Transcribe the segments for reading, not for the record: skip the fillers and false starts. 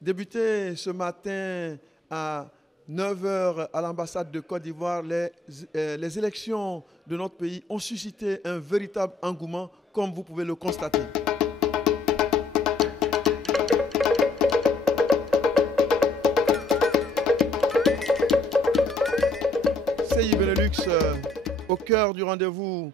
Débuté ce matin à 9 heures à l'ambassade de Côte d'Ivoire, les élections de notre pays ont suscité un véritable engouement, comme vous pouvez le constater. CI Benelux, au cœur du rendez-vous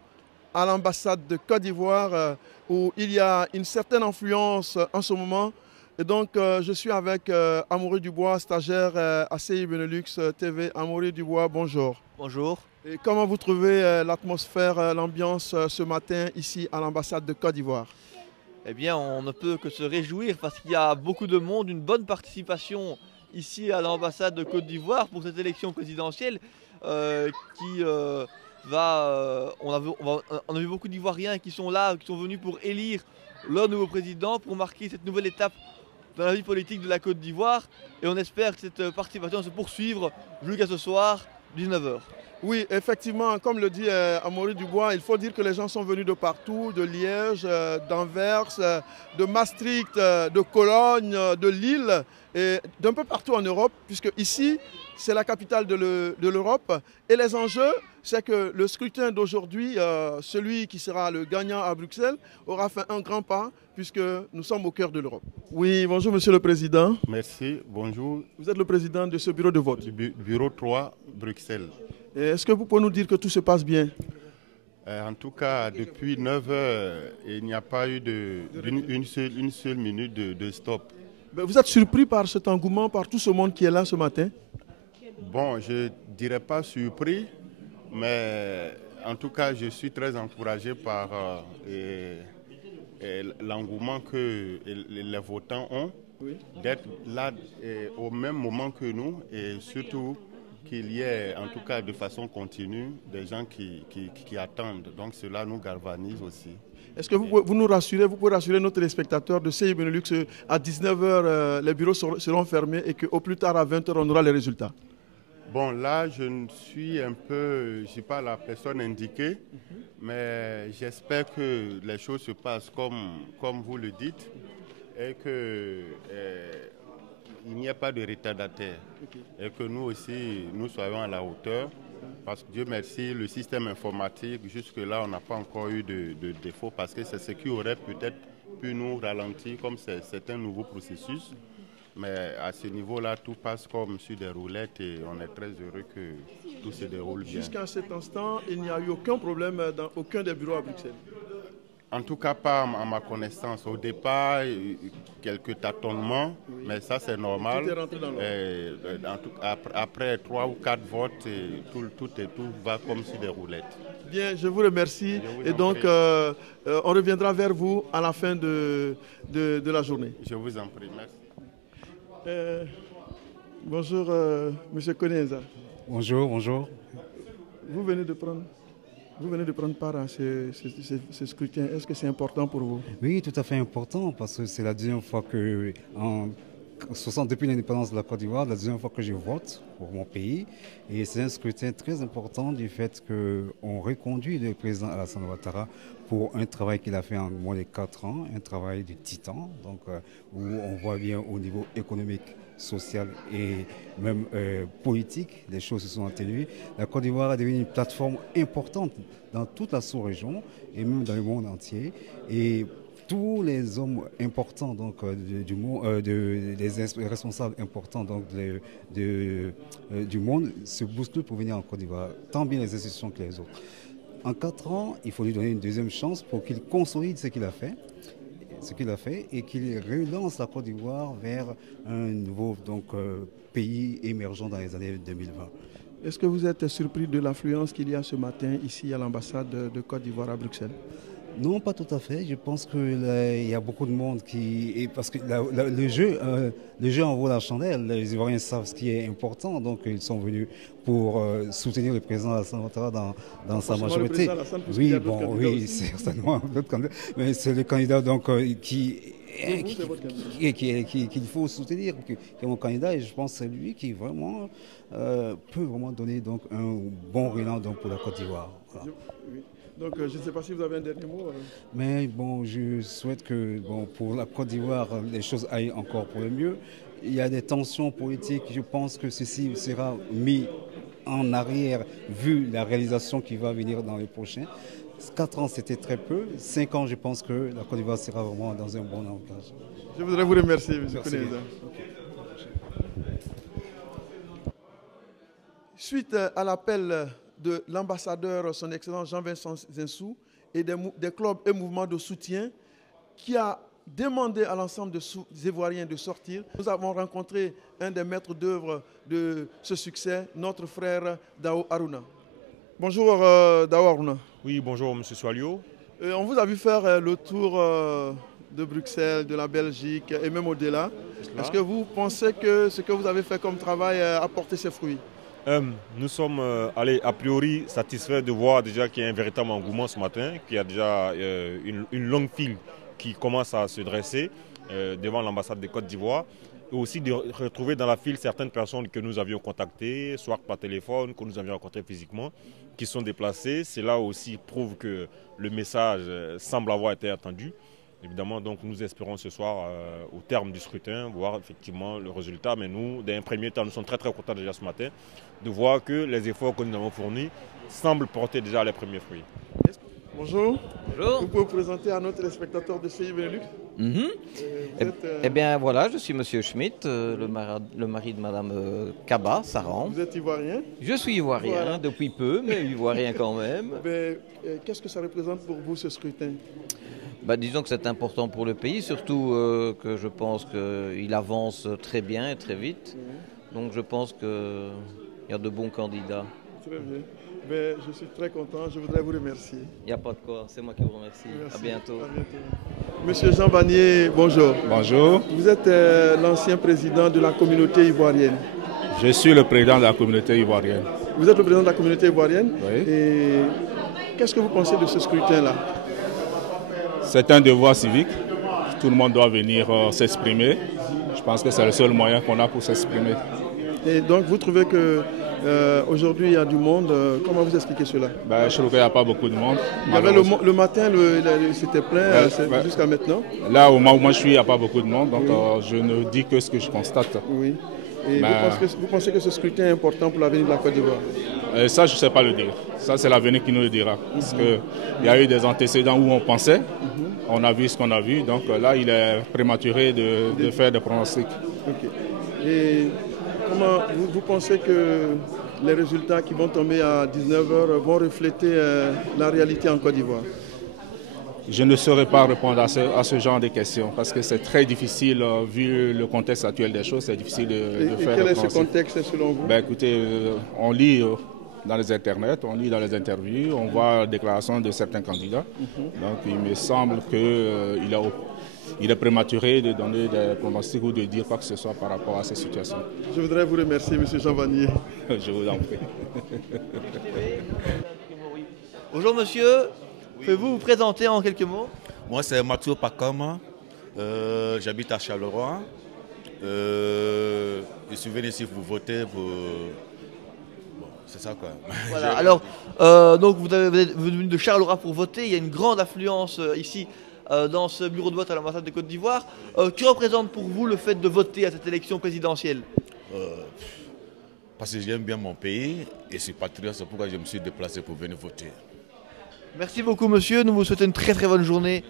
à l'ambassade de Côte d'Ivoire, où il y a une certaine influence en ce moment. Et donc, je suis avec Amaury Dubois, stagiaire à CI Benelux TV. Amaury Dubois, bonjour. Bonjour. Et comment vous trouvez l'atmosphère, l'ambiance ce matin ici à l'ambassade de Côte d'Ivoire? Eh bien, on ne peut que se réjouir parce qu'il y a beaucoup de monde, une bonne participation ici à l'ambassade de Côte d'Ivoire pour cette élection présidentielle qui va... On a vu beaucoup d'Ivoiriens qui sont là, qui sont venus pour élire leur nouveau président, pour marquer cette nouvelle étape dans la vie politique de la Côte d'Ivoire. Et on espère que cette participation se poursuivre jusqu'à ce soir, 19 h. Oui, effectivement, comme le dit Amaury Dubois, il faut dire que les gens sont venus de partout, de Liège, d'Anvers, de Maastricht, de Cologne, de Lille, et d'un peu partout en Europe, puisque ici, c'est la capitale de l'Europe. Et les enjeux, c'est que le scrutin d'aujourd'hui, celui qui sera le gagnant à Bruxelles, aura fait un grand pas, puisque nous sommes au cœur de l'Europe. Oui, bonjour Monsieur le Président. Merci, bonjour. Vous êtes le président de ce bureau de vote. Du bureau 3, Bruxelles. Est-ce que vous pouvez nous dire que tout se passe bien? En tout cas, depuis 9 heures, il n'y a pas eu une seule minute de stop. Vous êtes surpris par cet engouement, par tout ce monde qui est là ce matin? Bon, je ne dirais pas surpris, mais en tout cas, je suis très encouragé par l'engouement que les votants ont, oui, d'être là au même moment que nous, et surtout qu'il y ait, en tout cas de façon continue, des gens qui attendent. Donc cela nous galvanise aussi. Est-ce que vous nous rassurez, vous pouvez rassurer nos téléspectateurs de CI Benelux à 19 h, les bureaux seront fermés et qu'au plus tard à 20 h, on aura les résultats? Bon, là, je ne suis je ne suis pas la personne indiquée, mais j'espère que les choses se passent comme vous le dites et que il n'y a pas de retardataire, et que nous aussi, nous soyons à la hauteur, parce que Dieu merci, le système informatique, jusque-là, on n'a pas encore eu de défaut, parce que c'est ce qui aurait peut-être pu nous ralentir, comme c'est un nouveau processus. Mais à ce niveau-là, tout passe comme sur des roulettes et on est très heureux que tout se déroule bien. Jusqu'à cet instant, il n'y a eu aucun problème dans aucun des bureaux à Bruxelles? En tout cas, pas à ma connaissance. Au départ, quelques tâtonnements, oui, mais ça c'est normal. Tout est rentré dans l'ordre. Après 3 ou 4 votes, tout va comme sur des roulettes. Bien, je vous remercie. Et donc, on reviendra vers vous à la fin de la journée. Je vous en prie, merci. Bonjour, Monsieur Koneza. Bonjour, bonjour. Vous venez de prendre part à ce scrutin. Est-ce que c'est important pour vous? Oui, tout à fait important, parce que c'est la deuxième fois que, depuis l'indépendance de la Côte d'Ivoire, la deuxième fois que je vote pour mon pays. Et c'est un scrutin très important du fait qu'on reconduit le président Alassane Ouattara pour un travail qu'il a fait en moins de 4 ans, un travail de titan, donc, où on voit bien au niveau économique, social et même politique, les choses se sont atténuées. La Côte d'Ivoire est devenue une plateforme importante dans toute la sous-région et même dans le monde entier. Et tous les hommes importants donc, les responsables importants donc, du monde se bousculent pour venir en Côte d'Ivoire, tant bien les institutions que les autres. En 4 ans, il faut lui donner une deuxième chance pour qu'il consolide ce qu'il a fait et qu'il relance la Côte d'Ivoire vers un nouveau pays émergent dans les années 2020. Est-ce que vous êtes surpris de l'affluence qu'il y a ce matin ici à l'ambassade de Côte d'Ivoire à Bruxelles? Non, pas tout à fait. Je pense qu'il y a beaucoup de monde parce que le jeu en vaut la chandelle. Les Ivoiriens savent ce qui est important, donc ils sont venus pour soutenir le président Alassane Ouattara dans sa majorité. Oui, bon, oui, certainement d'autres candidats, mais c'est le candidat donc qui Et vous, c'est votre candidat. qu'il faut soutenir, qui est mon candidat, et je pense que c'est lui qui vraiment peut vraiment donner donc un bon relan donc, pour la Côte d'Ivoire. Voilà. Oui. Donc, je ne sais pas si vous avez un dernier mot. Mais bon, je souhaite que bon, pour la Côte d'Ivoire, les choses aillent encore pour le mieux. Il y a des tensions politiques, je pense que ceci sera mis en arrière vu la réalisation qui va venir dans les prochains. 4 ans, c'était très peu. 5 ans, je pense que la Côte d'Ivoire sera vraiment dans un bon ancrage. Je voudrais vous remercier, M. Merci. Koneza. Suite à l'appel de l'ambassadeur, son Excellence Jean-Vincent Zinsou, et des clubs et mouvements de soutien, qui a demandé à l'ensemble des Ivoiriens de sortir, nous avons rencontré un des maîtres d'œuvre de ce succès, notre frère Dao Aruna. Bonjour Dao Aruna. Oui, bonjour M. Soalio. On vous a vu faire le tour de Bruxelles, de la Belgique et même au-delà. Est-ce que vous pensez que ce que vous avez fait comme travail a porté ses fruits? Nous sommes a priori satisfaits de voir déjà qu'il y a un véritable engouement ce matin, qu'il y a déjà une longue file qui commence à se dresser devant l'ambassade de Côte d'Ivoire. Et aussi de retrouver dans la file certaines personnes que nous avions contactées, soit par téléphone, que nous avions rencontrées physiquement, qui sont déplacées. Cela aussi prouve que le message semble avoir été entendu. Évidemment, donc nous espérons ce soir, au terme du scrutin, voir effectivement le résultat. Mais nous, d'un premier temps, nous sommes très contents déjà ce matin de voir que les efforts que nous avons fournis semblent porter déjà les premiers fruits. Bonjour. Bonjour. Vous pouvez vous présenter à nos téléspectateurs de CI Benelux? Eh bien voilà, je suis Monsieur Schmitt, le mari de Madame Kaba, Saran. Vous êtes ivoirien? Je suis ivoirien Voilà. depuis peu, mais ivoirien quand même. Qu'est-ce que ça représente pour vous ce scrutin? Disons que c'est important pour le pays, surtout que je pense qu'il avance très bien et très vite. Donc je pense qu'il y a de bons candidats. Très bien. Je suis très content, je voudrais vous remercier. Il n'y a pas de quoi, c'est moi qui vous remercie. Merci. À bientôt. À bientôt. Monsieur Jean Vanier, bonjour. Bonjour, Vous êtes l'ancien président de la communauté ivoirienne. je suis le président de la communauté ivoirienne. Vous êtes le président de la communauté ivoirienne. Oui. Et qu'est-ce que vous pensez de ce scrutin-là? C'est un devoir civique. Tout le monde doit venir s'exprimer. Je pense que c'est le seul moyen qu'on a pour s'exprimer. Et donc vous trouvez que aujourd'hui il y a du monde. Comment vous expliquez cela? Je trouve qu'il n'y a pas beaucoup de monde. Il y avait le matin, c'était plein jusqu'à maintenant. Là, au moment où moi je suis, il n'y a pas beaucoup de monde. Donc je ne dis que ce que je constate. Oui. Et vous pensez que ce scrutin est important pour l'avenir de la Côte d'Ivoire? Ça, je ne sais pas le dire. Ça, c'est l'avenir qui nous le dira. Parce qu'il y a eu des antécédents où on pensait. On a vu ce qu'on a vu. Donc là, il est prématuré de faire des pronostics. Ok. Et comment vous pensez que les résultats qui vont tomber à 19h vont refléter la réalité en Côte d'Ivoire? Je ne saurais pas répondre à ce genre de questions parce que c'est très difficile, vu le contexte actuel des choses, c'est difficile de faire des quel est ce pronostics. contexte selon vous? Écoutez, on lit dans les internets, on lit dans les interviews, on voit les déclarations de certains candidats. Donc il me semble qu'il est prématuré de donner des pronostics ou de dire quoi que ce soit par rapport à ces situations. Je voudrais vous remercier, M. Jean Vanier. Je vous en prie. Bonjour monsieur, pouvez-vous vous présenter en quelques mots? Moi, c'est Mathieu Pakama. J'habite à Charleroi. Je suis venu ici pour voter pour. Bon, c'est ça quoi. Voilà. Alors, donc vous êtes venu de Charleroi pour voter. Il y a une grande affluence ici dans ce bureau de vote à l'ambassade de Côte d'Ivoire. Que représente pour vous le fait de voter à cette élection présidentielle? Parce que j'aime bien mon pays et je suis patriote, c'est pourquoi je me suis déplacé pour venir voter. Merci beaucoup monsieur, nous vous souhaitons une très bonne journée.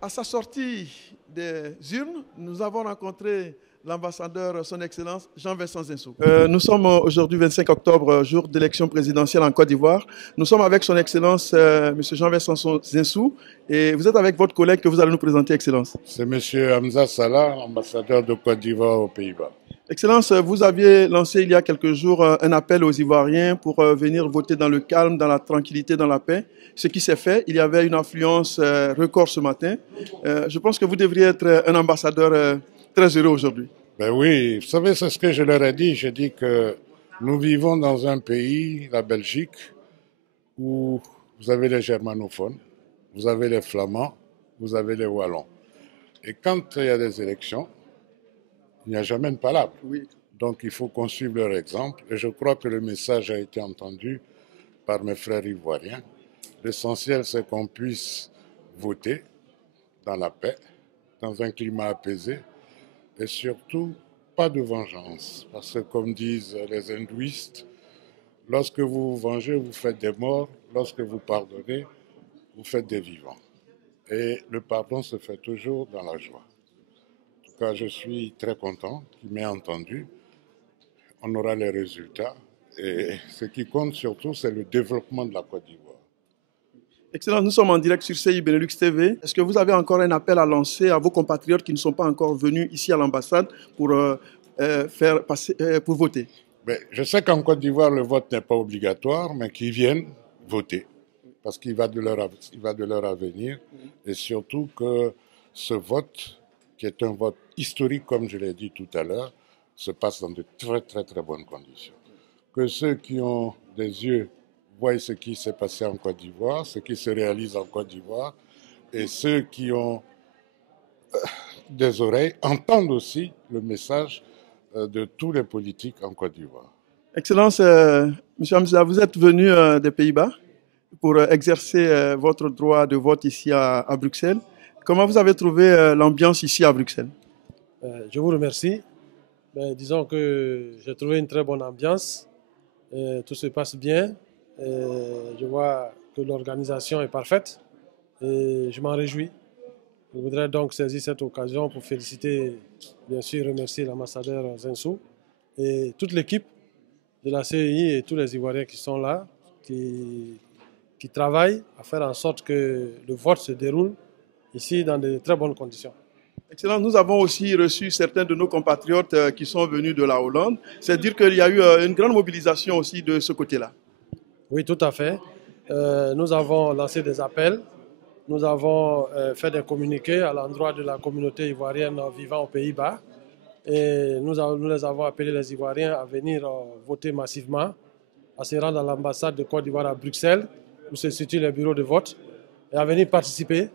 À sa sortie des urnes, nous avons rencontré l'ambassadeur, son Excellence Jean-Vincent Zinsou. Nous sommes aujourd'hui 25 octobre, jour d'élection présidentielle en Côte d'Ivoire. Nous sommes avec son Excellence M. Jean-Vincent Zinsou et vous êtes avec votre collègue que vous allez nous présenter, Excellence. C'est M. Hamza Salah, ambassadeur de Côte d'Ivoire aux Pays-Bas. Excellence, vous aviez lancé il y a quelques jours un appel aux Ivoiriens pour venir voter dans le calme, dans la tranquillité, dans la paix. Ce qui s'est fait, il y avait une affluence record ce matin. Je pense que vous devriez être un ambassadeur très heureux aujourd'hui. Ben oui, vous savez, c'est ce que je leur ai dit. J'ai dit que nous vivons dans un pays, la Belgique, où vous avez les germanophones, vous avez les flamands, vous avez les wallons. Et quand il y a des élections, il n'y a jamais de palabre. Oui. Donc il faut qu'on suive leur exemple. Et je crois que le message a été entendu par mes frères ivoiriens. L'essentiel, c'est qu'on puisse voter dans la paix, dans un climat apaisé, et surtout, pas de vengeance. Parce que comme disent les hindouistes, lorsque vous vous vengez, vous faites des morts. Lorsque vous pardonnez, vous faites des vivants. Et le pardon se fait toujours dans la joie. En tout cas, je suis très content qu'il m'ait entendu. On aura les résultats. Et ce qui compte surtout, c'est le développement de la Côte d'Ivoire. Excellence, nous sommes en direct sur CI Benelux TV. Est-ce que vous avez encore un appel à lancer à vos compatriotes qui ne sont pas encore venus ici à l'ambassade pour, pour voter? Je sais qu'en Côte d'Ivoire, le vote n'est pas obligatoire, mais qu'ils viennent voter. Parce qu'il va de leur avenir. Et surtout que ce vote, qui est un vote historique, comme je l'ai dit tout à l'heure, se passe dans de très, très, très bonnes conditions. Que ceux qui ont des yeux voient ce qui s'est passé en Côte d'Ivoire, ce qui se réalise en Côte d'Ivoire, et ceux qui ont des oreilles entendent aussi le message de tous les politiques en Côte d'Ivoire. Excellence, M. Hamza, vous êtes venu des Pays-Bas pour exercer votre droit de vote ici à Bruxelles. Comment vous avez trouvé l'ambiance ici à Bruxelles? Je vous remercie. Disons que j'ai trouvé une très bonne ambiance. Tout se passe bien. Je vois que l'organisation est parfaite et je m'en réjouis. Je voudrais donc saisir cette occasion pour féliciter, bien sûr, remercier l'ambassadeur Zinsou et toute l'équipe de la CEI et tous les Ivoiriens qui sont là, qui travaillent à faire en sorte que le vote se déroule ici dans de très bonnes conditions. Excellent. Nous avons aussi reçu certains de nos compatriotes qui sont venus de la Hollande. C'est dire qu'il y a eu une grande mobilisation aussi de ce côté-là. Oui, tout à fait. Nous avons lancé des appels. Nous avons fait des communiqués à l'endroit de la communauté ivoirienne vivant aux Pays-Bas. Et nous les avons appelés, les Ivoiriens, à venir voter massivement, à se rendre à l'ambassade de Côte d'Ivoire à Bruxelles, où se situent les bureaux de vote, et à venir participer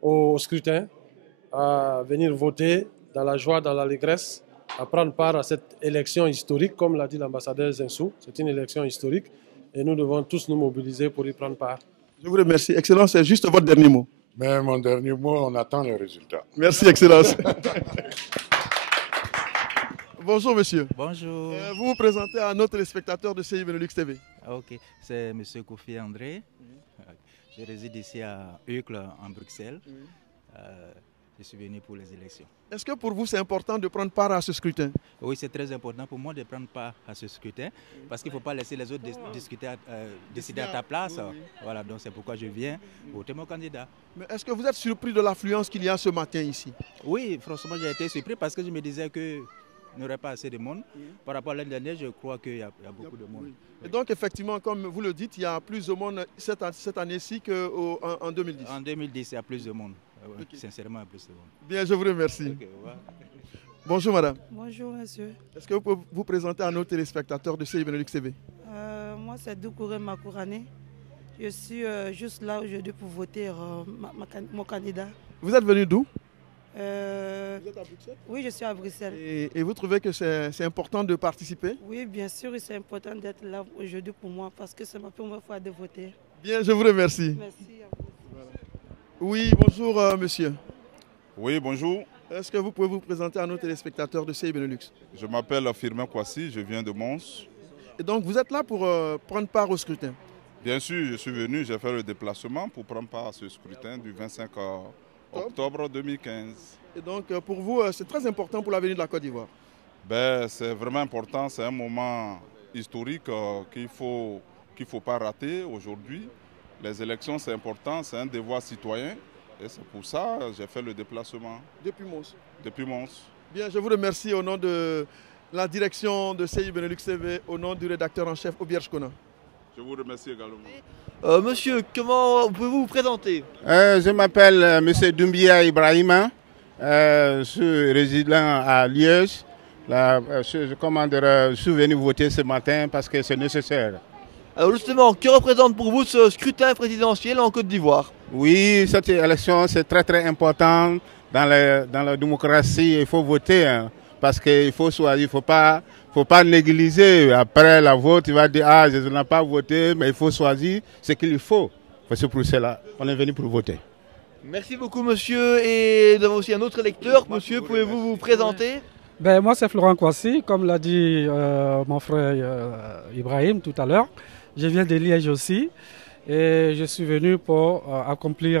au scrutin, à venir voter dans la joie, dans l'allégresse, à prendre part à cette élection historique, comme l'a dit l'ambassadeur Zinsou. C'est une élection historique et nous devons tous nous mobiliser pour y prendre part. Je vous remercie. Excellence, c'est juste votre dernier mot. Mais mon dernier mot, on attend les résultats. Merci, Excellence. Bonjour, monsieur. Bonjour. Vous vous présentez à nos téléspectateurs de CI Benelux TV. Ok, c'est M. Kofi André. Je réside ici à Uccle, en Bruxelles. Je suis venu pour les élections. Est-ce que pour vous, c'est important de prendre part à ce scrutin? Oui, c'est très important pour moi de prendre part à ce scrutin parce qu'il ne faut pas laisser les autres décider à ta place. Oui. Voilà, donc c'est pourquoi je viens voter mon candidat. Mais est-ce que vous êtes surpris de l'affluence qu'il y a ce matin ici? Oui, franchement, j'ai été surpris parce que je me disais qu'il n'y aurait pas assez de monde. Par rapport à l'année dernière, je crois qu'il y a beaucoup de monde. Oui. Et donc, effectivement, comme vous le dites, il y a plus de monde cette année-ci qu'en 2010. En 2010, il y a plus de monde. Okay. Sincèrement, plus de monde. Bien, je vous remercie. Okay, bonjour, madame. Bonjour, monsieur. Est-ce que vous pouvez vous présenter à nos téléspectateurs de CI Benelux TV? Moi, c'est Doukouré Makourane. Je suis juste là aujourd'hui pour voter mon candidat. Vous êtes venu d'où? Vous êtes à Bruxelles? Oui, je suis à Bruxelles. Et vous trouvez que c'est important de participer? Oui, bien sûr, c'est important d'être là aujourd'hui pour moi parce que c'est ma première fois de voter. Bien, je vous remercie. Merci à vous. Oui, bonjour monsieur. Oui, bonjour. Est-ce que vous pouvez vous présenter à nos téléspectateurs de CI Benelux? Je m'appelle Firmin Kouassi, je viens de Mons. Et donc vous êtes là pour prendre part au scrutin? Bien sûr, je suis venu, j'ai fait le déplacement pour prendre part à ce scrutin du 25 octobre 2015. Et donc pour vous, c'est très important pour l'avenir de la Côte d'Ivoire? C'est vraiment important, c'est un moment historique qu'il ne faut pas rater aujourd'hui. Les élections, c'est important, c'est un devoir citoyen. Et c'est pour ça que j'ai fait le déplacement. Depuis Mons? Depuis Mons. Bien, je vous remercie au nom de la direction de CI Benelux TV, au nom du rédacteur en chef Obierge Kona. Je vous remercie également. Monsieur, comment pouvez-vous vous présenter? Je m'appelle M. Doumbia Ibrahima, je suis résident à Liège. Je suis venu voter ce matin parce que c'est nécessaire. Alors justement, que représente pour vous ce scrutin présidentiel en Côte d'Ivoire? Oui, cette élection c'est très très important dans la démocratie, il faut voter, hein, parce qu'il faut choisir, il faut pas négliger. Après la vote, il va dire, ah, je n'ai pas voté, mais il faut choisir ce qu'il faut. C'est pour cela on est venu pour voter. Merci beaucoup, monsieur. Et nous avons aussi un autre électeur. Monsieur, pouvez-vous vous présenter? Moi, c'est Florent Kouassi, comme l'a dit mon frère Ibrahim tout à l'heure. Je viens de Liège aussi et je suis venu pour accomplir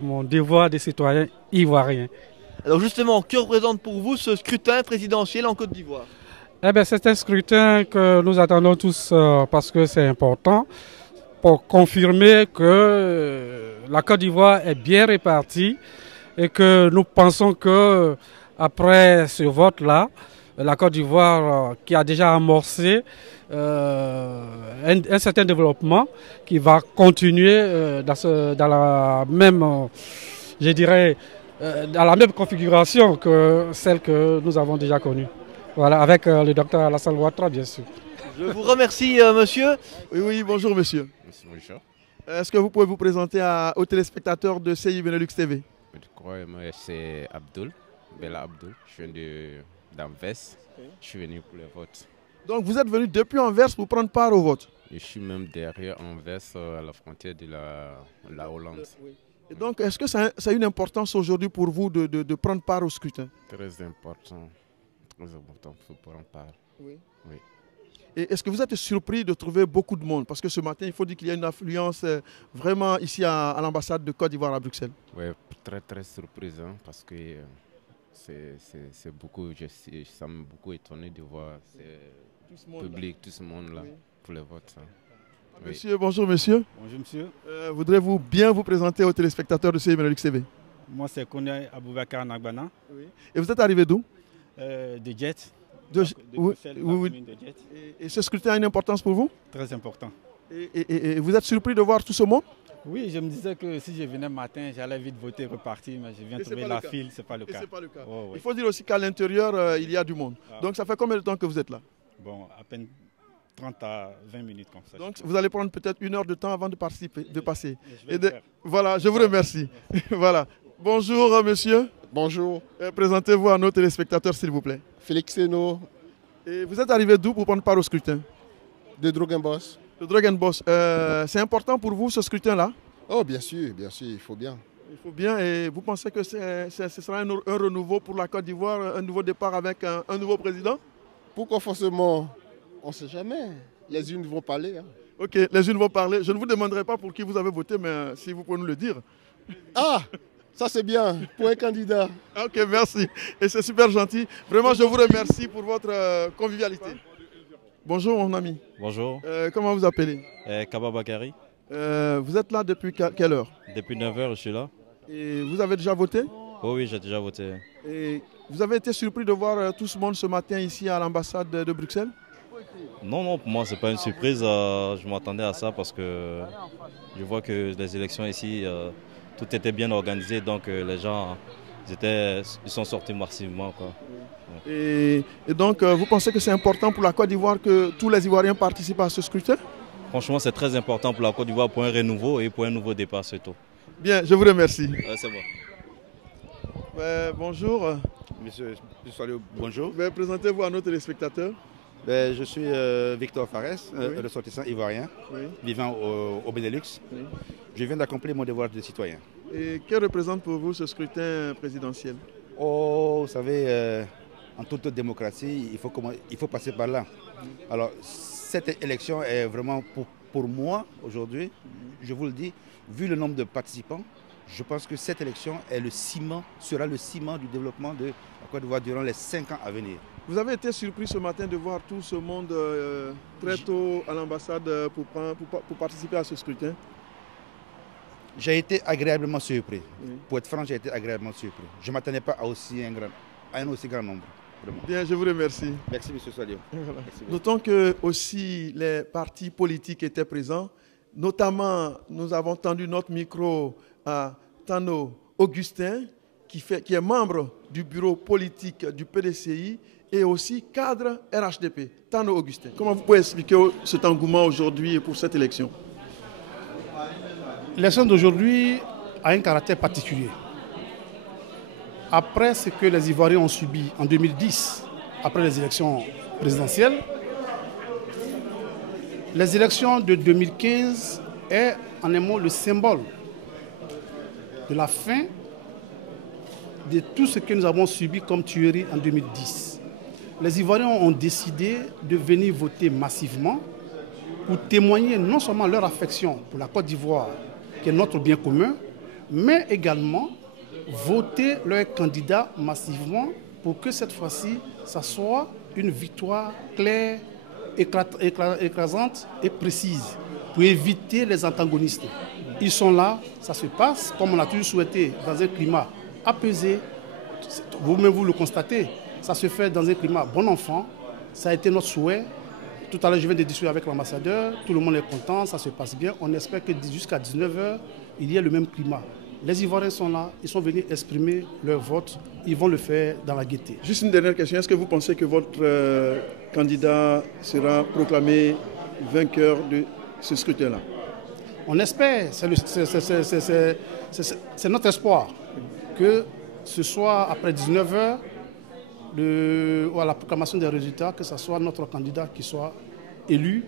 mon devoir de citoyen ivoirien. Alors justement, que représente pour vous ce scrutin présidentiel en Côte d'Ivoire? C'est un scrutin que nous attendons tous parce que c'est important pour confirmer que la Côte d'Ivoire est bien répartie et que nous pensons que après ce vote-là, la Côte d'Ivoire qui a déjà amorcé un certain développement qui va continuer dans la même, je dirais, dans la même configuration que celle que nous avons déjà connue. Voilà, avec le docteur Alassane Ouattara, bien sûr. Je vous remercie, monsieur. Oui, bonjour, monsieur. Bonjour. Est-ce que vous pouvez vous présenter aux téléspectateurs de CI Benelux TV? Moi, c'est Abdul, Bella Abdul. Je viens d'Anvers. Je suis venu pour le vote. Donc, vous êtes venu depuis Anvers pour prendre part au vote? Je suis même derrière Anvers, à la frontière de la Hollande. Oui. Et donc, est-ce que ça a une importance aujourd'hui pour vous de prendre part au scrutin? Très important pour prendre part. Oui. Oui. Et est-ce que vous êtes surpris de trouver beaucoup de monde? Parce que ce matin, il faut dire qu'il y a une affluence vraiment ici à l'ambassade de Côte d'Ivoire à Bruxelles. Oui, très surprise, hein, parce que c'est beaucoup, ça m'a beaucoup étonné de voir ce public, tout ce monde-là, oui, pour le vote. Hein. Oui. Monsieur, bonjour monsieur. Bonjour monsieur. Voudrez-vous bien vous présenter aux téléspectateurs de CI Benelux TV? Moi c'est Konya Aboubakar Nagbana. Oui. Et vous êtes arrivé d'où? De Jet. Oui. Et ce scrutin a une importance pour vous? Très important. Et vous êtes surpris de voir tout ce monde? Oui, je me disais que si je venais matin, j'allais vite voter, repartir, mais je viens trouver la file, ce n'est pas le cas. Pas le cas. Oh, oui. Il faut dire aussi qu'à l'intérieur, il y a du monde. Ah. Donc ça fait combien de temps que vous êtes là? Bon, à peine 30 à 20 minutes comme ça. Donc vous allez prendre peut-être 1 heure de temps avant de passer. Voilà, je vous remercie. Voilà. Bonjour monsieur. Bonjour. Présentez-vous à nos téléspectateurs s'il vous plaît. Félix Seno. Et vous êtes arrivé d'où pour prendre part au scrutin? De Drogenbos. De Drogenbos. C'est important pour vous ce scrutin-là? Oh bien sûr, il faut bien. Il faut bien. Et vous pensez que ce sera un renouveau pour la Côte d'Ivoire, un nouveau départ avec un nouveau président? Pourquoi forcément? On ne sait jamais. Les unes vont parler. Hein. Ok, les unes vont parler. Je ne vous demanderai pas pour qui vous avez voté, mais si vous pouvez nous le dire. Ah, ça c'est bien, pour un candidat. Ok, merci. Et c'est super gentil. Vraiment, je vous remercie pour votre convivialité. Bonjour mon ami. Bonjour. Comment vous appelez? Kaba Bakari. Vous êtes là depuis quelle heure? Depuis 9 h, je suis là. Et vous avez déjà voté? Oh oui, j'ai déjà voté. Et vous avez été surpris de voir tout ce monde ce matin ici à l'ambassade de Bruxelles? Non, pour moi, ce n'est pas une surprise. Je m'attendais à ça parce que je vois que les élections ici, tout était bien organisé. Donc les gens, ils sont sortis massivement, quoi. Et donc, vous pensez que c'est important pour la Côte d'Ivoire que tous les Ivoiriens participent à ce scrutin? Franchement, c'est très important pour la Côte d'Ivoire pour un renouveau et pour un nouveau départ, c'est tout. Bien, je vous remercie. C'est bon. Bonjour. Monsieur Salio, bonjour. Présentez-vous à nos téléspectateurs. Je suis Victor Fares, ressortissant ivoirien, vivant au Benelux. Oui. Je viens d'accomplir mon devoir de citoyen. Et que représente pour vous ce scrutin présidentiel? Oh, vous savez, en toute démocratie, il faut passer par là. Alors, cette élection est vraiment pour moi, aujourd'hui, je vous le dis, vu le nombre de participants, je pense que cette élection sera le ciment du développement de la Côte d'Ivoire durant les 5 ans à venir. Vous avez été surpris ce matin de voir tout ce monde très tôt à l'ambassade pour participer à ce scrutin? J'ai été agréablement surpris. Oui. Pour être franc, j'ai été agréablement surpris. Je ne m'attendais pas à un aussi grand nombre. Vraiment. Bien, je vous remercie. Merci, M. Salio. Voilà. Notons que aussi les partis politiques étaient présents. Notamment, nous avons tendu notre micro à Tano Augustin, qui est membre du bureau politique du PDCI et aussi cadre RHDP. Tano Augustin, comment vous pouvez expliquer cet engouement aujourd'hui pour cette élection? L'élection d'aujourd'hui a un caractère particulier. après ce que les Ivoiriens ont subi en 2010, après les élections présidentielles, les élections de 2015 est en un mot le symbole de la fin de tout ce que nous avons subi comme tuerie en 2010. Les Ivoiriens ont décidé de venir voter massivement pour témoigner non seulement leur affection pour la Côte d'Ivoire, qui est notre bien commun, mais également voter leur candidat massivement pour que cette fois-ci, ça soit une victoire claire, écrasante et précise, pour éviter les antagonistes. Ils sont là, ça se passe, comme on a toujours souhaité, dans un climat apaisé. Vous-même, vous le constatez, ça se fait dans un climat bon enfant. Ça a été notre souhait. Tout à l'heure, je viens de discuter avec l'ambassadeur. Tout le monde est content, ça se passe bien. On espère que jusqu'à 19h, il y ait le même climat. Les Ivoiriens sont là, ils sont venus exprimer leur vote. Ils vont le faire dans la gaieté. Juste une dernière question. Est-ce que vous pensez que votre candidat sera proclamé vainqueur de ce scrutin-là? On espère, c'est notre espoir que ce soit après 19h, à la proclamation des résultats, que ce soit notre candidat qui soit élu,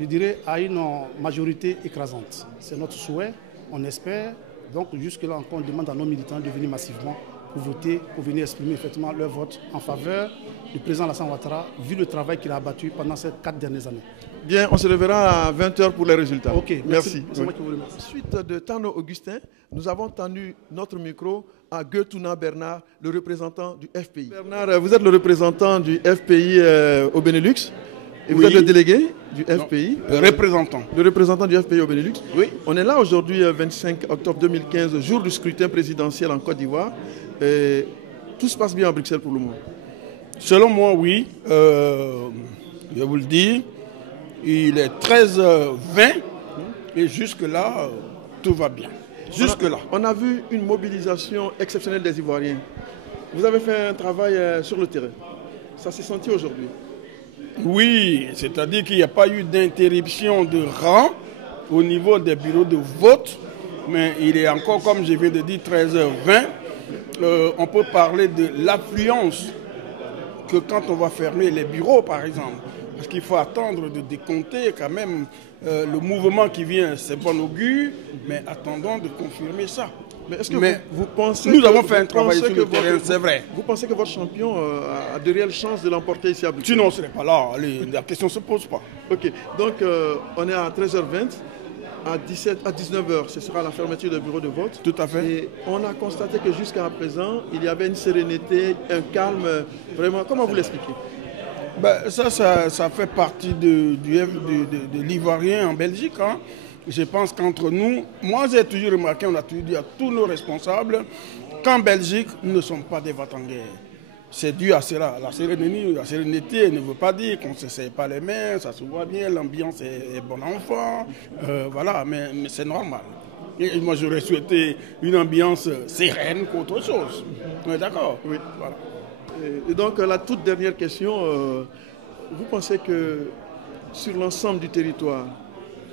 je dirais, à une majorité écrasante. C'est notre souhait, on espère. Donc jusque-là encore, on demande à nos militants de venir massivement pour voter, pour venir exprimer effectivement leur vote en faveur du président Alassane Ouattara, vu le travail qu'il a abattu pendant ces 4 dernières années. Bien, on se lèvera à 20h pour les résultats. Ok, merci. C'est moi qui vous remercie. Suite de Tano Augustin, nous avons tendu notre micro à Guetouna Bernard, le représentant du FPI. Bernard, vous êtes le représentant du FPI au Benelux et vous êtes le délégué du FPI. Le représentant. Le représentant du FPI au Benelux. Oui. On est là aujourd'hui, 25 octobre 2015, jour du scrutin présidentiel en Côte d'Ivoire. Tout se passe bien à Bruxelles pour le moment. Selon moi, oui. Je vous le dis, il est 13h20 et jusque-là, tout va bien. Jusque-là. On a vu une mobilisation exceptionnelle des Ivoiriens. Vous avez fait un travail sur le terrain. Ça s'est senti aujourd'hui? Oui, c'est-à-dire qu'il n'y a pas eu d'interruption de rang au niveau des bureaux de vote, mais il est encore, comme je viens de dire, 13h20. On peut parler de l'affluence que quand on va fermer les bureaux, par exemple. Parce qu'il faut attendre de décompter quand même le mouvement qui vient, c'est bon augure, mais attendons de confirmer ça. Mais est-ce que vous pensez nous avons fait un travail sur le terrain, c'est vrai. Vous pensez que votre champion a de réelles chances de l'emporter ici à Bruxelles? Sinon, ce n'est pas là. La question ne se pose pas. Ok, donc on est à 13h20. À 19h, ce sera la fermeture des bureaux de vote. Tout à fait. Et on a constaté que jusqu'à présent, il y avait une sérénité, un calme. Vraiment, comment vous l'expliquez? Ça fait partie de l'Ivoirien en Belgique. Hein. Je pense qu'entre nous, moi j'ai toujours remarqué, on a toujours dit à tous nos responsables qu'en Belgique, nous ne sommes pas des va-t-en-guerre. C'est dû à cela. La sérénité ne veut pas dire qu'on ne se serre pas les mains, ça se voit bien, l'ambiance est bon enfant, voilà, mais c'est normal. Et moi j'aurais souhaité une ambiance sereine qu'autre chose. D'accord? Oui. Voilà. Et donc la toute dernière question, vous pensez que sur l'ensemble du territoire,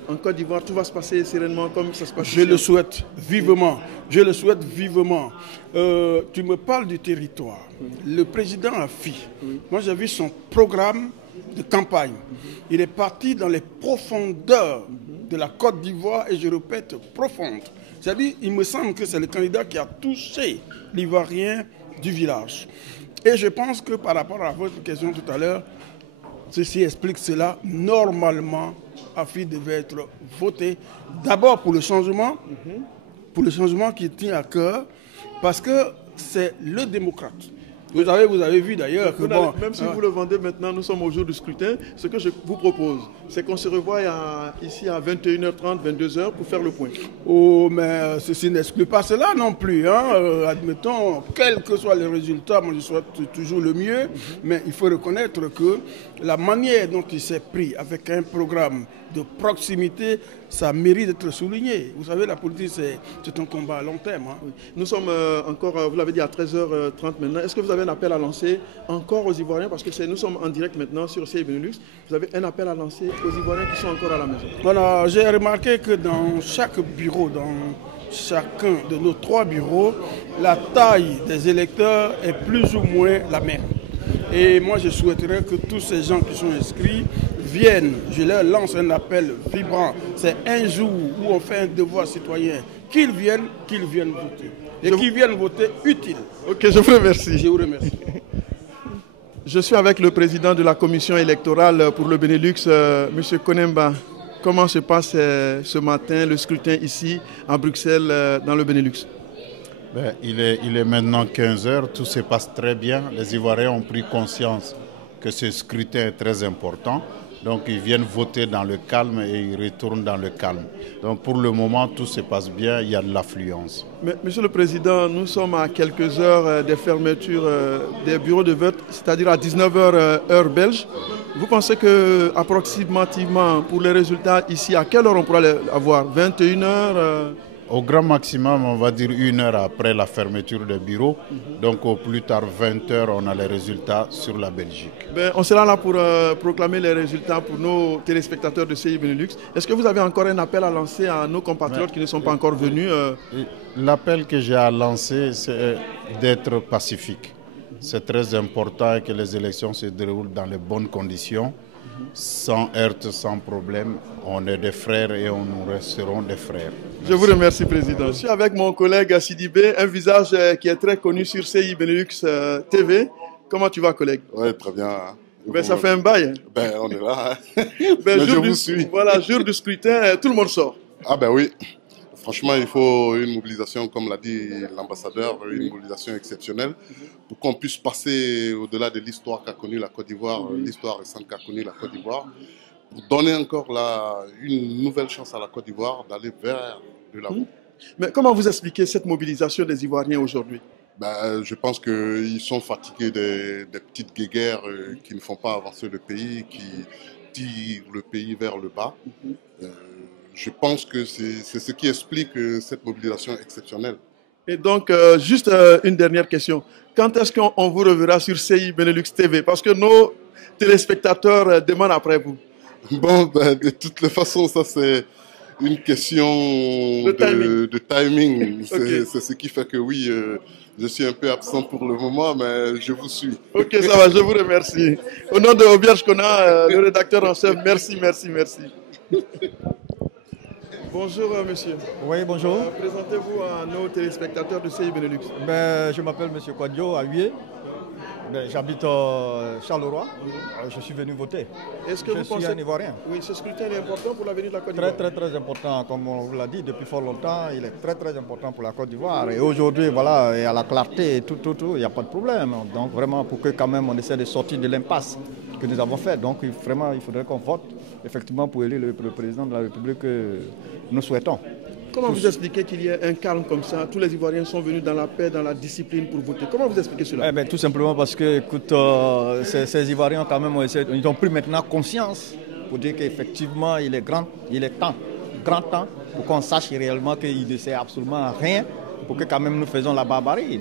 en Côte d'Ivoire, tout va se passer sereinement comme ça se passe? Je le souhaite vivement. Je le souhaite vivement. Tu me parles du territoire. Le président a fait. Moi, j'ai vu son programme de campagne. Il est parti dans les profondeurs de la Côte d'Ivoire, et je répète, profonde. C'est-à-dire, il me semble que c'est le candidat qui a touché l'Ivoirien du village. Et je pense que par rapport à votre question tout à l'heure, ceci explique cela. Normalement, Afi devait être voté d'abord pour le changement qui tient à cœur, parce que c'est le démocrate. Vous avez vu d'ailleurs que même si vous le vendez maintenant, nous sommes au jour du scrutin. Ce que je vous propose, c'est qu'on se revoie ici à 21h30, 22h pour faire le point. Oh, mais ceci n'exclut pas cela non plus. Hein. Admettons, quels que soient les résultats, moi je souhaite toujours le mieux, mais il faut reconnaître que la manière dont il s'est pris avec un programme de proximité, ça mérite d'être souligné. Vous savez, la politique, c'est un combat à long terme. Hein. Oui. Nous sommes encore, vous l'avez dit, à 13h30 maintenant. Est-ce que vous avez un appel à lancer encore aux Ivoiriens? Parce que nous sommes en direct maintenant sur CI Benelux. Vous avez un appel à lancer aux Ivoiriens qui sont encore à la maison? Voilà, j'ai remarqué que dans chaque bureau, dans chacun de nos 3 bureaux, la taille des électeurs est plus ou moins la même. Et moi, je souhaiterais que tous ces gens qui sont inscrits viennent. Je leur lance un appel vibrant. C'est un jour où on fait un devoir citoyen. Qu'ils viennent voter. Et qu'ils viennent voter utile. Ok, je vous remercie. Je vous remercie. Je suis avec le président de la commission électorale pour le Benelux, M. Konemba. Comment se passe ce matin le scrutin ici à Bruxelles dans le Benelux? Il est maintenant 15 h, tout se passe très bien. Les Ivoiriens ont pris conscience que ce scrutin est très important. Donc ils viennent voter dans le calme et ils retournent dans le calme. Donc pour le moment, tout se passe bien, il y a de l'affluence. Monsieur le Président, nous sommes à quelques heures des fermetures des bureaux de vote, c'est-à-dire à 19 h heure belge. Vous pensez que approximativement pour les résultats ici, à quelle heure on pourra les avoir? 21 h Au grand maximum, on va dire 1 heure après la fermeture des bureaux. Donc au plus tard 20 h, on a les résultats sur la Belgique. On sera là pour proclamer les résultats pour nos téléspectateurs de CI Benelux. Est-ce que vous avez encore un appel à lancer à nos compatriotes qui ne sont pas encore venus? L'appel que j'ai à lancer, c'est d'être pacifique. C'est très important que les élections se déroulent dans les bonnes conditions, sans heurts, sans problème. On est des frères et nous resterons des frères. Merci. Je vous remercie, Président. Je suis avec mon collègue Sidibé, un visage qui est très connu sur CI Benelux TV. Comment tu vas, collègue? Oui, très bien. Ça fait un bail. On est là. Je vous suis. Voilà, jour du scrutin, tout le monde sort. Ah oui. Franchement, il faut une mobilisation, comme l'a dit l'ambassadeur, une mobilisation exceptionnelle pour qu'on puisse passer au-delà de l'histoire qu'a connue la Côte d'Ivoire, l'histoire récente qu'a connue la Côte d'Ivoire, pour donner encore une nouvelle chance à la Côte d'Ivoire d'aller vers de l'avant. Mais comment vous expliquez cette mobilisation des Ivoiriens aujourd'hui? Je pense qu'ils sont fatigués des petites guéguerres qui ne font pas avancer le pays, qui tirent le pays vers le bas. Je pense que c'est ce qui explique cette mobilisation exceptionnelle. Et donc, juste une dernière question. Quand est-ce qu'on vous reverra sur CI Benelux TV? Parce que nos téléspectateurs demandent après vous. De toutes les façons, ça c'est une question de timing. C'est ce qui fait que oui, je suis un peu absent pour le moment, mais je vous suis. Ok, ça va, je vous remercie. Au nom de Auberge Kona, le rédacteur en chef, merci. Bonjour monsieur. Oui, bonjour. Présentez-vous à nos téléspectateurs de CI Benelux. Je m'appelle monsieur Kwadjo Ahuye. J'habite Charleroi. Je suis venu voter. Est-ce que vous pensez un Ivoirien. Oui, ce scrutin est important pour l'avenir de la Côte d'Ivoire. Très important, comme on vous l'a dit depuis fort longtemps, il est très important pour la Côte d'Ivoire. Et aujourd'hui, voilà, il y a la clarté et tout, il n'y a pas de problème. Donc vraiment, pour que quand même on essaie de sortir de l'impasse que nous avons fait. Donc vraiment, il faudrait qu'on vote effectivement pour élire le président de la République que nous souhaitons. Comment vous expliquez qu'il y ait un calme comme ça? Tous les Ivoiriens sont venus dans la paix, dans la discipline pour voter. Comment vous expliquez cela? Tout simplement parce que, écoute, ces Ivoiriens quand même ils ont pris maintenant conscience pour dire qu'effectivement il est grand temps pour qu'on sache réellement qu'ils ne savent absolument rien pour que quand même nous faisons la barbarie.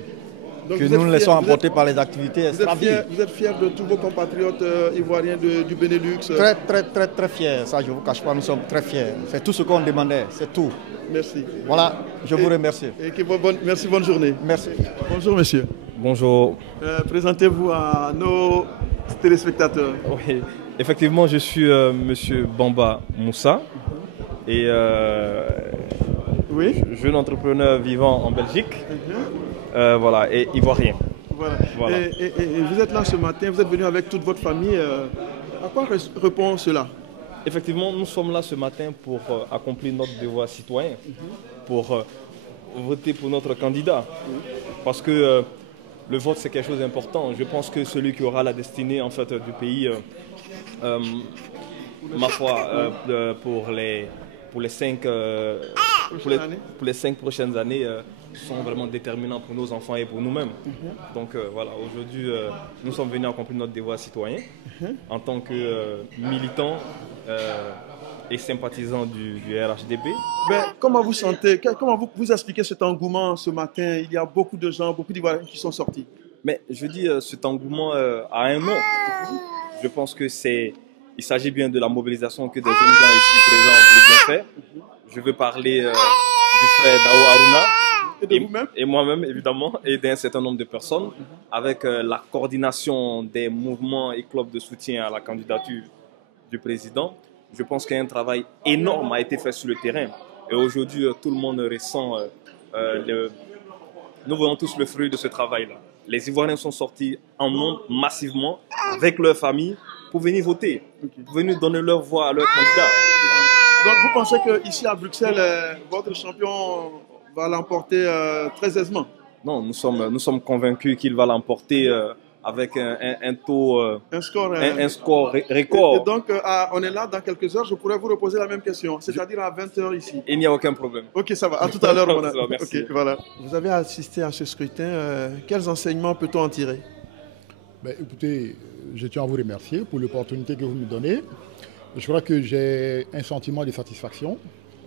Donc que nous nous laissons emporter par les activités extravies. Vous êtes fiers de tous vos compatriotes ivoiriens du Benelux? Très fiers, ça je ne vous cache pas, nous sommes très fiers. C'est tout ce qu'on demandait, c'est tout. Merci. Voilà, je vous remercie. Merci, bonne journée. Merci. Bonjour monsieur. Bonjour. Présentez-vous à nos téléspectateurs. Oui, effectivement je suis monsieur Bamba Moussa et jeune entrepreneur vivant en Belgique. Voilà, et ivoirien. Voilà. Et vous êtes là ce matin, vous êtes venu avec toute votre famille. À quoi répond cela? Effectivement, nous sommes là ce matin pour accomplir notre devoir citoyen, pour voter pour notre candidat. Parce que le vote, c'est quelque chose d'important. Je pense que celui qui aura la destinée en fait, du pays, ma foi, pour les 5 prochaines années, sont vraiment déterminants pour nos enfants et pour nous-mêmes. Donc voilà, aujourd'hui, nous sommes venus accomplir notre devoir citoyen en tant que militants et sympathisants du RHDP. Comment vous sentez, comment vous expliquez cet engouement ce matin? Il y a beaucoup de gens, beaucoup d'Ivoiriens qui sont sortis. Mais je dis, cet engouement a un nom. Je pense que il s'agit bien de la mobilisation que des jeunes gens ici présents ont voulu bien faire. Je veux parler du frère Dao Aruna. Et de vous-même? Et moi-même, évidemment, et d'un certain nombre de personnes, avec la coordination des mouvements et clubs de soutien à la candidature du président. Je pense qu'un travail énorme a été fait sur le terrain. Et aujourd'hui, tout le monde ressent, nous voyons tous le fruit de ce travail-là. Les Ivoiriens sont sortis en nombre massivement avec leurs familles pour venir voter, pour venir donner leur voix à leur candidat. Donc vous pensez qu'ici à Bruxelles, votre champion va l'emporter très aisément? Non, nous sommes convaincus qu'il va l'emporter avec un taux, un score record. Et donc, on est là dans quelques heures, je pourrais vous reposer la même question, c'est-à-dire à 20h ici. Il n'y a aucun problème. Ok, ça va. À tout à l'heure, mon ami. Merci. Okay, voilà. Vous avez assisté à ce scrutin. Quels enseignements peut-on en tirer? Écoutez, je tiens à vous remercier pour l'opportunité que vous me donnez. Je crois que j'ai un sentiment de satisfaction.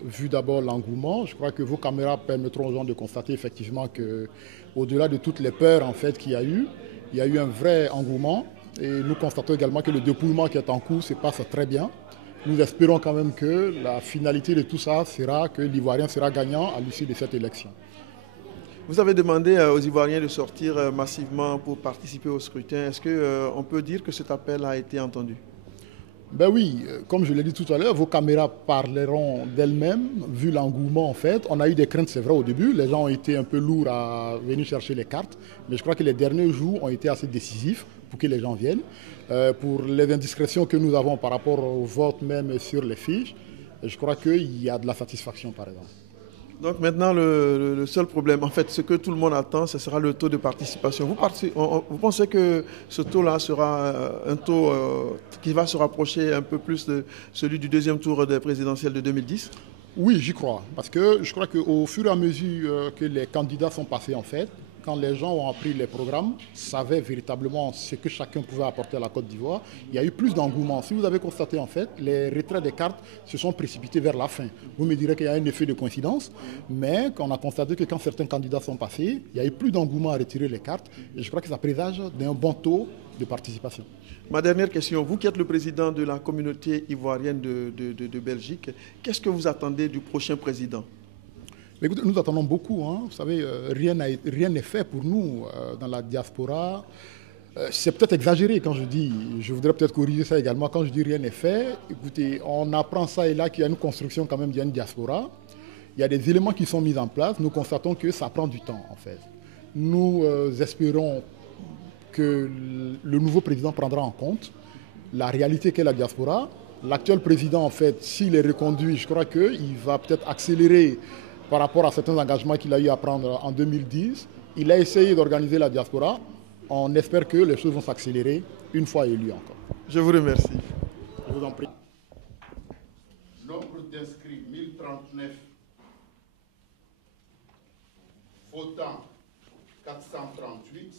Vu d'abord l'engouement, je crois que vos caméras permettront aux gens de constater effectivement qu'au-delà de toutes les peurs en fait qu'il y a eu un vrai engouement. Et nous constatons également que le dépouillement qui est en cours se passe très bien. Nous espérons quand même que la finalité de tout ça sera que l'Ivoirien sera gagnant à l'issue de cette élection. Vous avez demandé aux Ivoiriens de sortir massivement pour participer au scrutin. Est-ce qu'on peut dire que cet appel a été entendu? Ben oui, comme je l'ai dit tout à l'heure, vos caméras parleront d'elles-mêmes, vu l'engouement en fait. On a eu des craintes, c'est vrai, au début. Les gens ont été un peu lourds à venir chercher les cartes. Mais je crois que les derniers jours ont été assez décisifs pour que les gens viennent. Pour les indiscrétions que nous avons par rapport au vote même sur les fiches, je crois qu'il y a de la satisfaction par exemple. Donc maintenant, le seul problème, en fait, ce que tout le monde attend, ce sera le taux de participation. Vous pensez que ce taux-là sera un taux qui va se rapprocher un peu plus de celui du deuxième tour des présidentielles de 2010? Oui, j'y crois. Parce que je crois qu'au fur et à mesure que les candidats sont passés, en fait, quand les gens ont appris les programmes, savaient véritablement ce que chacun pouvait apporter à la Côte d'Ivoire, il y a eu plus d'engouement. Si vous avez constaté, en fait, les retraits des cartes se sont précipités vers la fin. Vous me direz qu'il y a un effet de coïncidence, mais on a constaté que quand certains candidats sont passés, il y a eu plus d'engouement à retirer les cartes. Et je crois que ça présage d'un bon taux de participation. Ma dernière question, vous qui êtes le président de la communauté ivoirienne de Belgique, qu'est-ce que vous attendez du prochain président? Mais écoutez, nous attendons beaucoup. Vous savez, rien n'est fait pour nous dans la diaspora. C'est peut-être exagéré quand je dis, je voudrais peut-être corriger ça également, quand je dis rien n'est fait. Écoutez, on apprend ça et là qu'il y a une construction quand même d'une diaspora. Il y a des éléments qui sont mis en place. Nous constatons que ça prend du temps en fait. Nous espérons que le nouveau président prendra en compte la réalité qu'est la diaspora. L'actuel président, en fait, s'il est reconduit, je crois qu'il va peut-être accélérer par rapport à certains engagements qu'il a eu à prendre en 2010. Il a essayé d'organiser la diaspora. On espère que les choses vont s'accélérer une fois élu encore. Je vous remercie. Je vous en prie. Nombre d'inscrits 1039. Votants 438.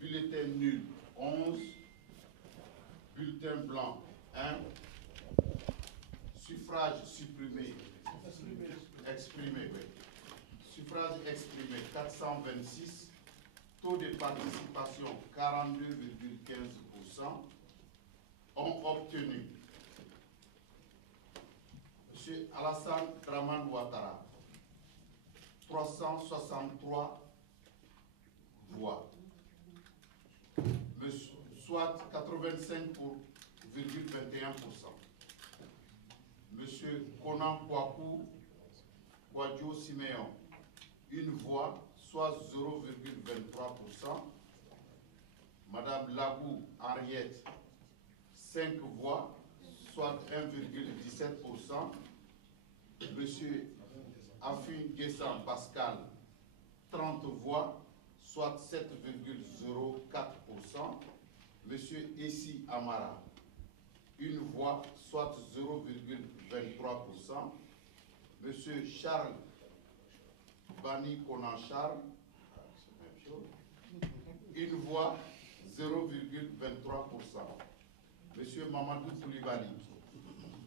Bulletin nul 11. Bulletin blanc 1. Suffrage supprimé. Exprimé, oui. Suffrage exprimé 426. Taux de participation 42,15%. Ont obtenu M. Alassane Dramane Ouattara 363 voix, soit 85,21%. M. Konan Kouakou Kouadio Siméon, une voix, soit 0,23%. Madame Labou Henriette, 5 voix, soit 1,17%. Monsieur Afin Guessan Pascal, 30 voix, soit 7,04%. Monsieur Essi Amara, une voix, soit 0,23%. Monsieur Charles Bani Konanchar, une voix, 0,23%. Monsieur Mamadou Koulibaly,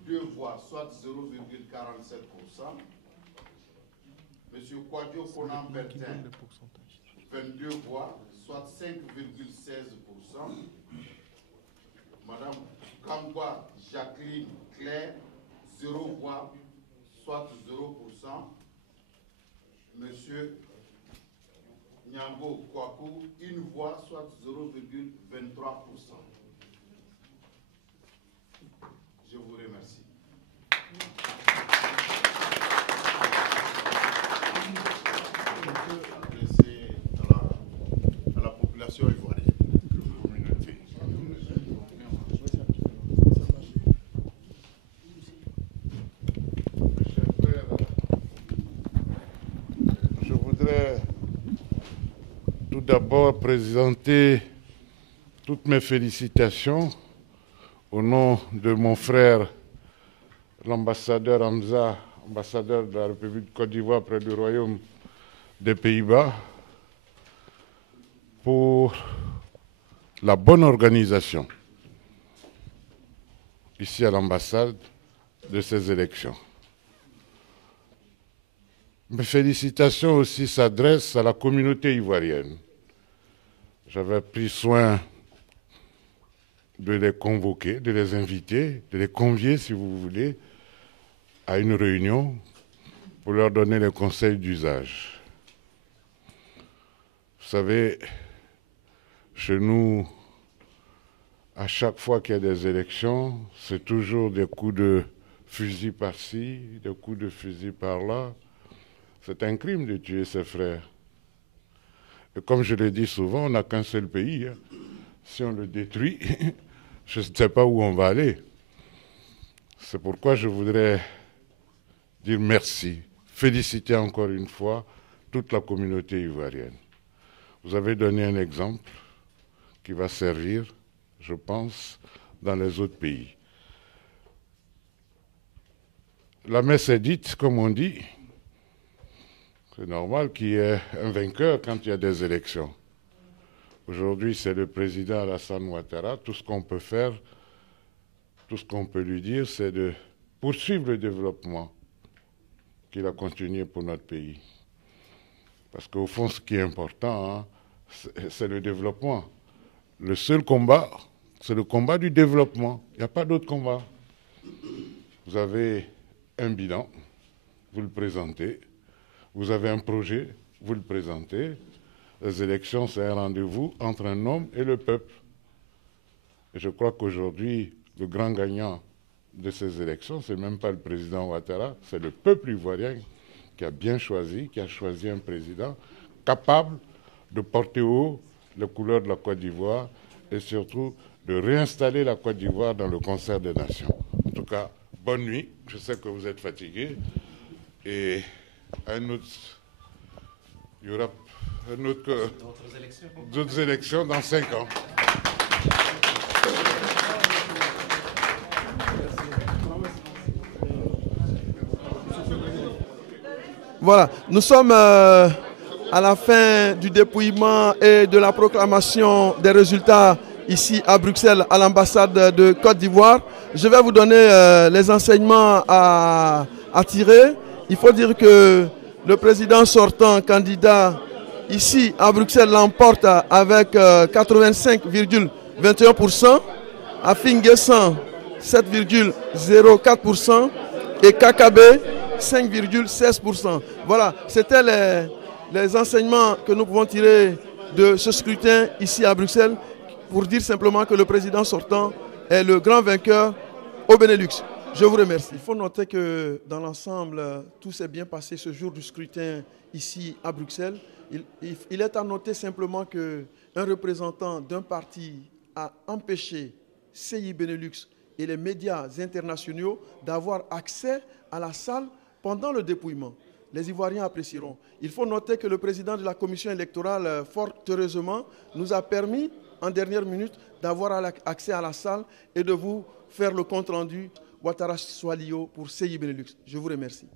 2 voix, soit 0,47%. Monsieur Kouadio Konan Bertin, 22 voix, soit 5,16%. Madame Kangwa Jacqueline Claire, 0 voix, soit 0%. Monsieur Nyambo Kouakou, une voix, soit 0,23%. Je vous remercie. Adresser à la population ivoirienne. Je voudrais tout d'abord présenter toutes mes félicitations au nom de mon frère, l'ambassadeur Hamza, ambassadeur de la République de Côte d'Ivoire près du Royaume des Pays-Bas, pour la bonne organisation ici à l'ambassade de ces élections. Mes félicitations aussi s'adressent à la communauté ivoirienne. J'avais pris soin de les convoquer, de les inviter, de les convier, si vous voulez, à une réunion pour leur donner les conseils d'usage. Vous savez, chez nous, à chaque fois qu'il y a des élections, c'est toujours des coups de fusil par-ci, des coups de fusil par-là. C'est un crime de tuer ses frères. Et comme je le dis souvent, on n'a qu'un seul pays. Si on le détruit, je ne sais pas où on va aller. C'est pourquoi je voudrais dire merci, féliciter encore une fois toute la communauté ivoirienne. Vous avez donné un exemple qui va servir, je pense, dans les autres pays. La messe est dite, comme on dit. C'est normal qu'il y ait un vainqueur quand il y a des élections. Aujourd'hui, c'est le président Alassane Ouattara. Tout ce qu'on peut faire, tout ce qu'on peut lui dire, c'est de poursuivre le développement qu'il a continué pour notre pays. Parce qu'au fond, ce qui est important, c'est le développement. Le seul combat, c'est le combat du développement. Il n'y a pas d'autre combat. Vous avez un bilan, vous le présentez. Vous avez un projet, vous le présentez. Les élections, c'est un rendez-vous entre un homme et le peuple. Et je crois qu'aujourd'hui, le grand gagnant de ces élections, ce n'est même pas le président Ouattara, c'est le peuple ivoirien qui a bien choisi, qui a choisi un président capable de porter haut les couleurs de la Côte d'Ivoire et surtout de réinstaller la Côte d'Ivoire dans le concert des nations. En tout cas, bonne nuit. Je sais que vous êtes fatigués. Et il y aura d'autres élections dans 5 ans. Voilà, nous sommes à la fin du dépouillement et de la proclamation des résultats ici à Bruxelles, à l'ambassade de Côte d'Ivoire. Je vais vous donner les enseignements à tirer. Il faut dire que le président sortant, candidat ici à Bruxelles, l'emporte avec 85,21%, Afin Guessan 7,04% et KKB 5,16%. Voilà, c'était les enseignements que nous pouvons tirer de ce scrutin ici à Bruxelles pour dire simplement que le président sortant est le grand vainqueur au Benelux. Je vous remercie. Il faut noter que dans l'ensemble, tout s'est bien passé ce jour du scrutin ici à Bruxelles. Il est à noter simplement qu'un représentant d'un parti a empêché CI Benelux et les médias internationaux d'avoir accès à la salle pendant le dépouillement. Les Ivoiriens apprécieront. Il faut noter que le président de la commission électorale, fort heureusement, nous a permis en dernière minute d'avoir accès à la salle et de vous faire le compte-rendu Ouattara Swalio pour CI Benelux. Je vous remercie.